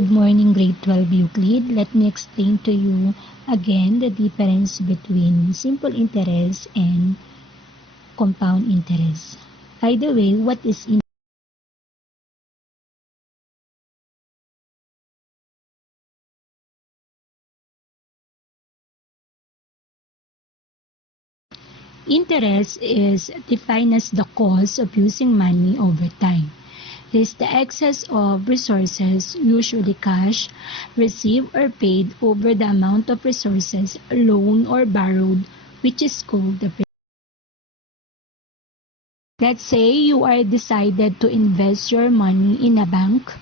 Good morning, grade 12 Euclid. Let me explain to you again the difference between simple interest and compound interest. By the way, what is interest is defined as the cost of using money over time. It is the excess of resources, usually cash, received or paid over the amount of resources loaned or borrowed, which is called the. Let's say you are decided to invest your money in a bank.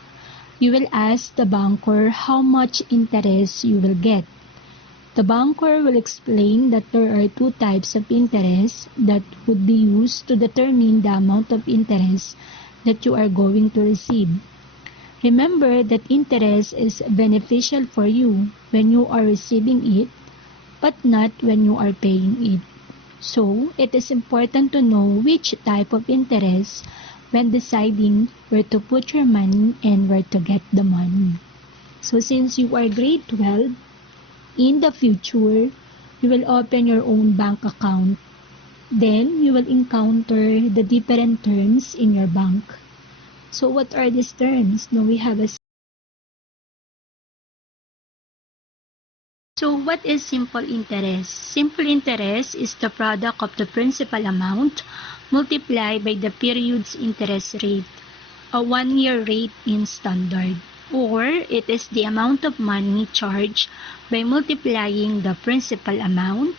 You will ask the banker how much interest you will get. The banker will explain that there are two types of interest that would be used to determine the amount of interest that you are going to receive. Remember that interest is beneficial for you when you are receiving it, but not when you are paying it. So, it is important to know which type of interest when deciding where to put your money and where to get the money. So, since you are grade 12, in the future, you will open your own bank account. Then, you will encounter the different terms in your bank. So, what are these terms? Now, we have a. So, what is simple interest? Simple interest is the product of the principal amount multiplied by the period's interest rate, a one-year rate in standard, or it is the amount of money charged by multiplying the principal amount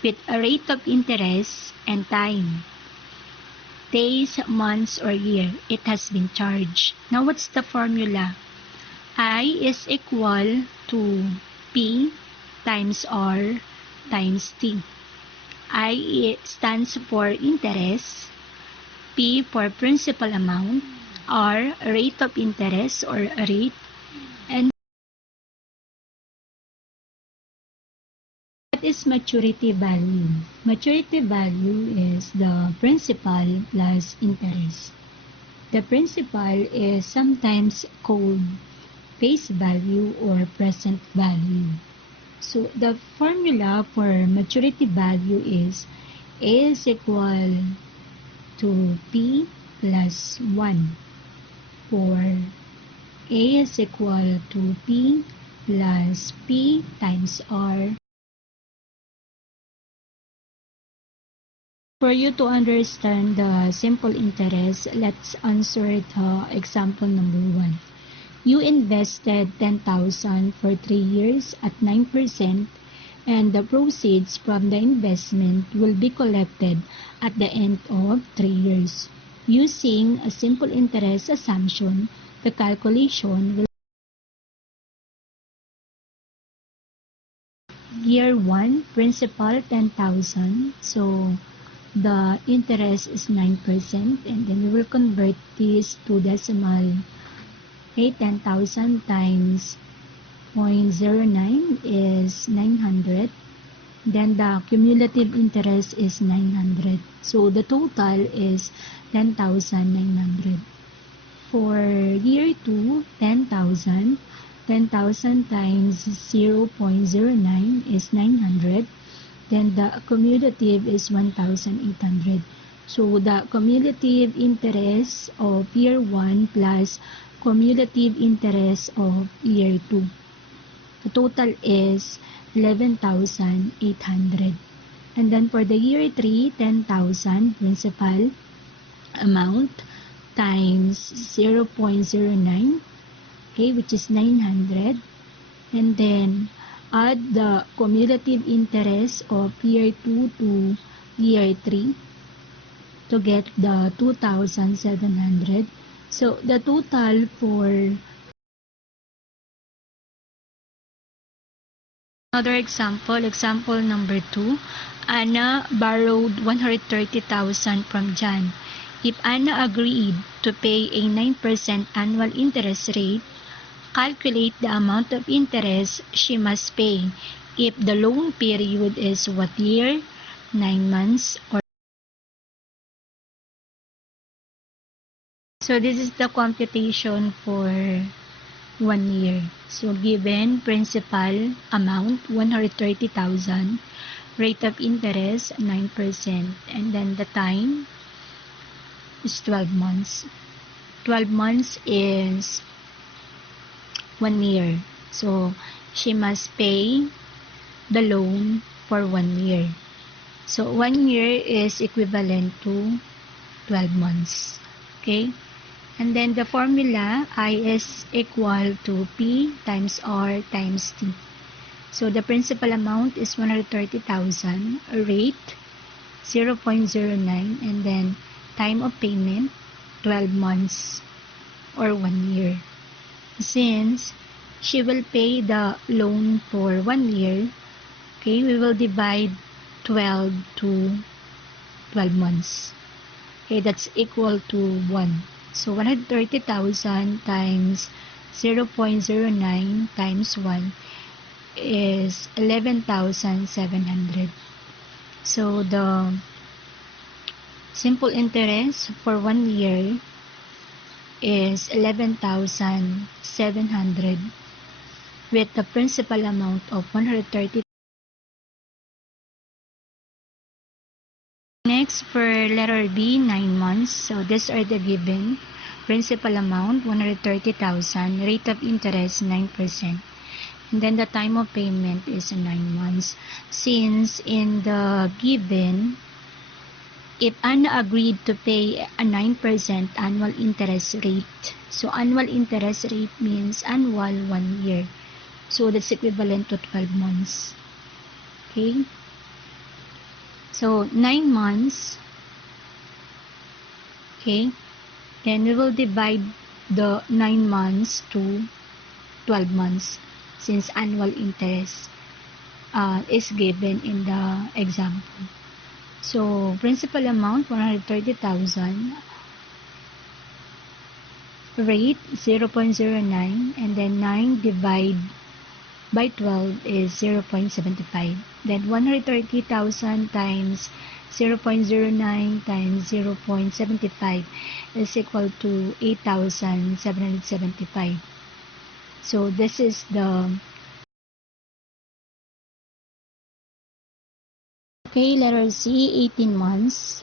with a rate of interest and time, days, months, or year it has been charged. Now, what's the formula? I is equal to P times R times T. I stands for interest, P for principal amount, R rate of interest or rate, and what is maturity value? Maturity value is the principal plus interest. The principal is sometimes called face value or present value. So, the formula for maturity value is A is equal to P plus 1, or A is equal to P plus P times R. For you to understand the simple interest, let's answer the example number 1. You invested 10,000 for 3 years at 9%, and the proceeds from the investment will be collected at the end of 3 years. Using a simple interest assumption, the calculation will year 1, principal 10,000, so the interest is 9%, and then we will convert this to decimal. Okay, 10,000 times 0.09 is 900. Then the cumulative interest is 900. So the total is 10,900. For year 2, 10,000. 10,000 times 0.09 is 900. Then the cumulative is 1,800. So the cumulative interest of year 1 plus cumulative interest of year 2. The total is 11,800. And then for the year 3, 10,000 principal amount times 0.09, okay, which is 900. And then add the cumulative interest of year 2 to year 3 to get the 2,700. So the total for another example, example number 2, Anna borrowed 130,000 from John. If Anna agreed to pay a 9% annual interest rate, calculate the amount of interest she must pay if the loan period is what year? 9 months or. So this is the computation for 1 year. So given principal amount 130,000, rate of interest 9%, and then the time is 12 months. 12 months is 1 year. So she must pay the loan for 1 year. So 1 year is equivalent to 12 months. Okay? And then the formula, I is equal to P times R times T. So the principal amount is 130,000, rate 0.09, and then time of payment 12 months or 1 year. Since she will pay the loan for 1 year, okay, we will divide 12 to 12 months. Okay, that's equal to 1. So 130,000 times 0.09 times 1 is 11,700. So the simple interest for 1 year is 11,700 with the principal amount of 130. Next, for letter B, 9 months. So these are the given. Principal amount 130,000, rate of interest 9%. And then the time of payment is 9 months. Since in the given, if Anna agreed to pay a 9% annual interest rate, so annual interest rate means annual 1 year. So that's equivalent to 12 months. Okay? So 9 months. Okay? Then we will divide the 9 months to 12 months since annual interest is given in the example. So principal amount 130,000, rate 0.09, and then 9 divided by 12 is 0.75. Then 130,000 times 0.09 times 0.75 is equal to 8,775. So this is the okay, letter C, 18 months.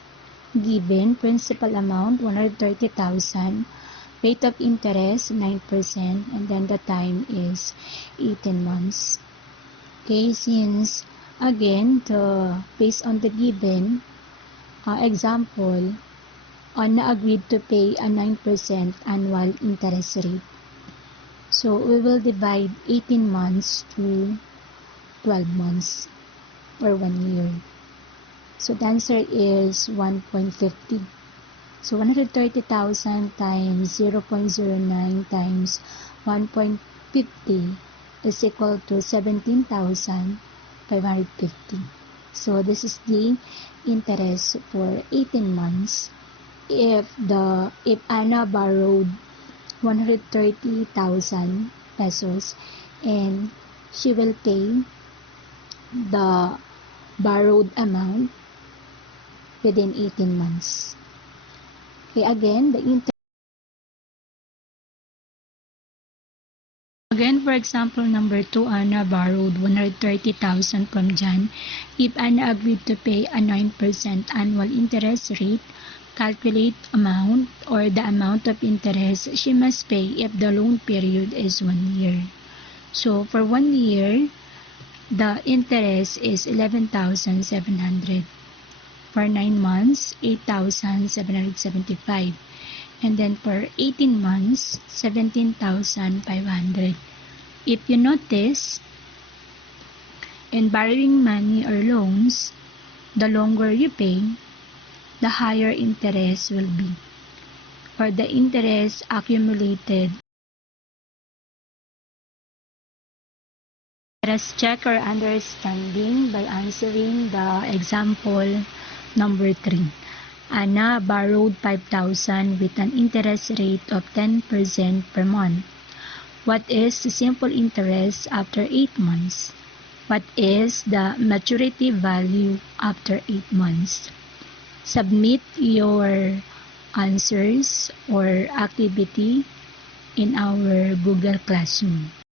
Given principal amount 130,000, rate of interest 9%, and then the time is 18 months. Okay, since again based on the given example, Anna agreed to pay a 9% annual interest rate. So we will divide 18 months to 12 months or 1 year. So the answer is 1.50. So 130,000 times 0.09 times 1.50 is equal to 17,550. So this is the interest for 18 months. If Anna borrowed 130,000 pesos and she will pay the borrowed amount within 18 months. Okay, again, again, for example, number 2, Anna borrowed 130,000 from John. If Anna agreed to pay a 9% annual interest rate, calculate amount or the amount of interest she must pay if the loan period is 1 year. So, for 1 year, the interest is 11,700. For 9 months, 8,775. And then for 18 months, 17,500. If you notice, in borrowing money or loans, the longer you pay, the higher interest will be, or the interest accumulated. Let us check our understanding by answering the example number 3. Anna borrowed 5,000 with an interest rate of 10% per month. What is the simple interest after 8 months? What is the maturity value after 8 months? Submit your answers or activity in our Google Classroom.